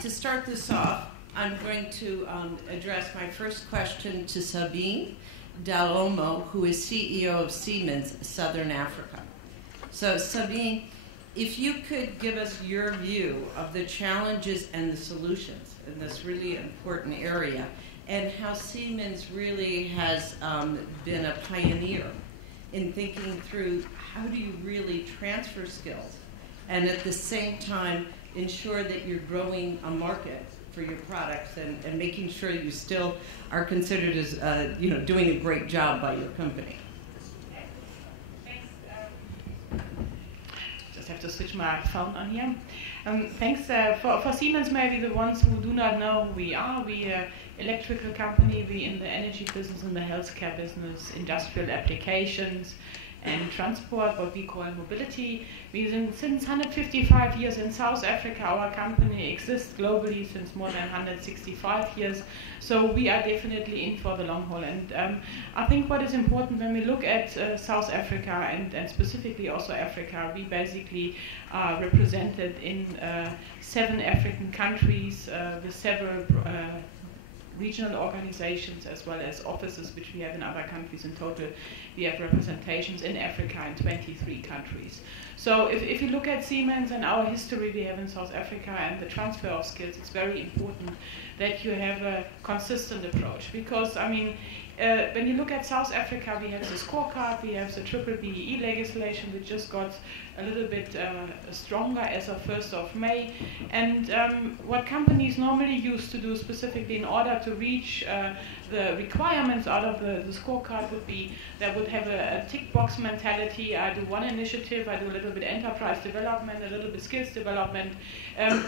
To start this off, I'm going to address my first question to Sabine Dall'Omo, who is CEO of Siemens, Southern Africa. So Sabine, if you could give us your view of the challenges and the solutions in this really important area, and how Siemens really has been a pioneer in thinking through how do you really transfer skills and at the same time ensure that you're growing a market for your products and making sure you still are considered as doing a great job by your company. Thanks. Just have to switch my phone on here. Thanks for Siemens, maybe the ones who do not know who we are. We are electrical company. We in the energy business, in the healthcare business, industrial applications, and transport, what we call mobility. Since 155 years in South Africa, our company exists globally since more than 165 years. So we are definitely in for the long haul. And I think what is important when we look at South Africa and specifically also Africa, we basically are represented in 7 African countries with several regional organizations as well as offices which we have in other countries. In total, we have representations in Africa in 23 countries. So if you look at Siemens and our history we have in South Africa and the transfer of skills, it's very important that you have a consistent approach. Because, I mean, when you look at South Africa, we have the scorecard, we have the BBBEE legislation, which just got a little bit stronger as of 1st of May. And what companies normally used to do specifically in order to reach the requirements out of the scorecard would be they would have a tick box mentality. I do one initiative, I do a little bit enterprise development, a little bit skills development.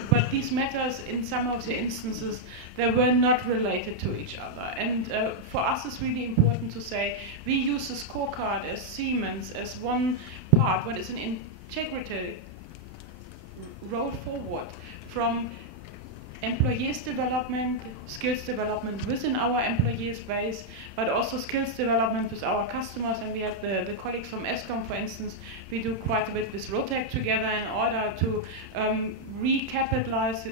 But these matters, in some of the instances, they were not related to each other. And for us, it's really important to say we use the scorecard as Siemens as one part, what is an integrated road forward from employees development, skills development within our employees base, but also skills development with our customers. And we have the colleagues from ESCOM, for instance, we do quite a bit with Rotec together in order to recapitalize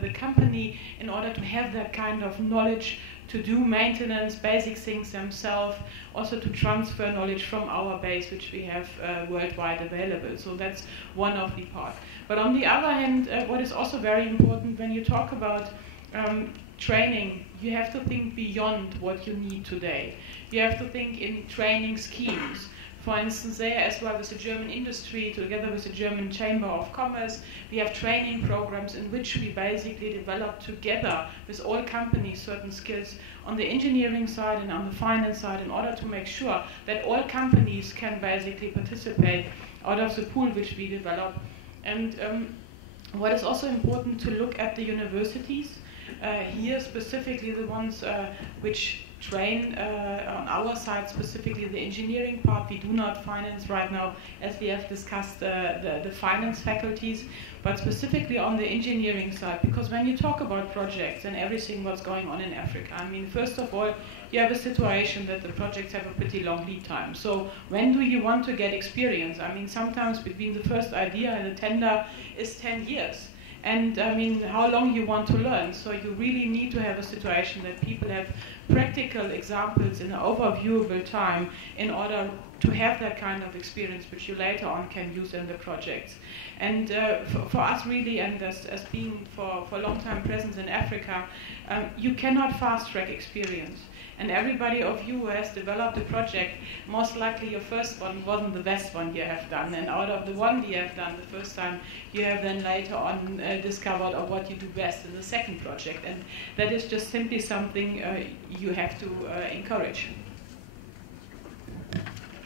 the company in order to have that kind of knowledge to do maintenance, basic things themselves, also to transfer knowledge from our base, which we have worldwide available. So that's one of the parts. But on the other hand, what is also very important when you talk about training, you have to think beyond what you need today. You have to think in training schemes. For instance, there as well with the German industry, together with the German Chamber of Commerce, we have training programs in which we basically develop together with all companies certain skills on the engineering side and on the finance side in order to make sure that all companies can basically participate out of the pool which we develop. And what is also important to look at the universities, here specifically the ones which train on our side, specifically the engineering part. We do not finance right now, as we have discussed, the finance faculties, but specifically on the engineering side, because when you talk about projects and everything what's going on in Africa, I mean, first of all, you have a situation that the projects have a pretty long lead time. So when do you want to get experience? I mean, sometimes between the first idea and the tender is 10 years. And I mean, how long you want to learn. So you really need to have a situation that people have practical examples in an overviewable time in order to have that kind of experience which you later on can use in the projects. And for us really, and as being for a long time presence in Africa, you cannot fast track experience. And everybody of you who has developed a project, most likely your first one wasn't the best one you have done. And out of the one you have done the first time, you have then later on discovered what you do best in the second project. And that is just simply something you have to encourage.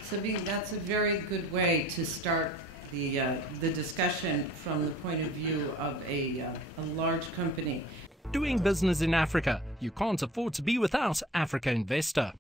Sabine, that's a very good way to start the discussion from the point of view of a large company. Doing business in Africa, you can't afford to be without Africa Investor.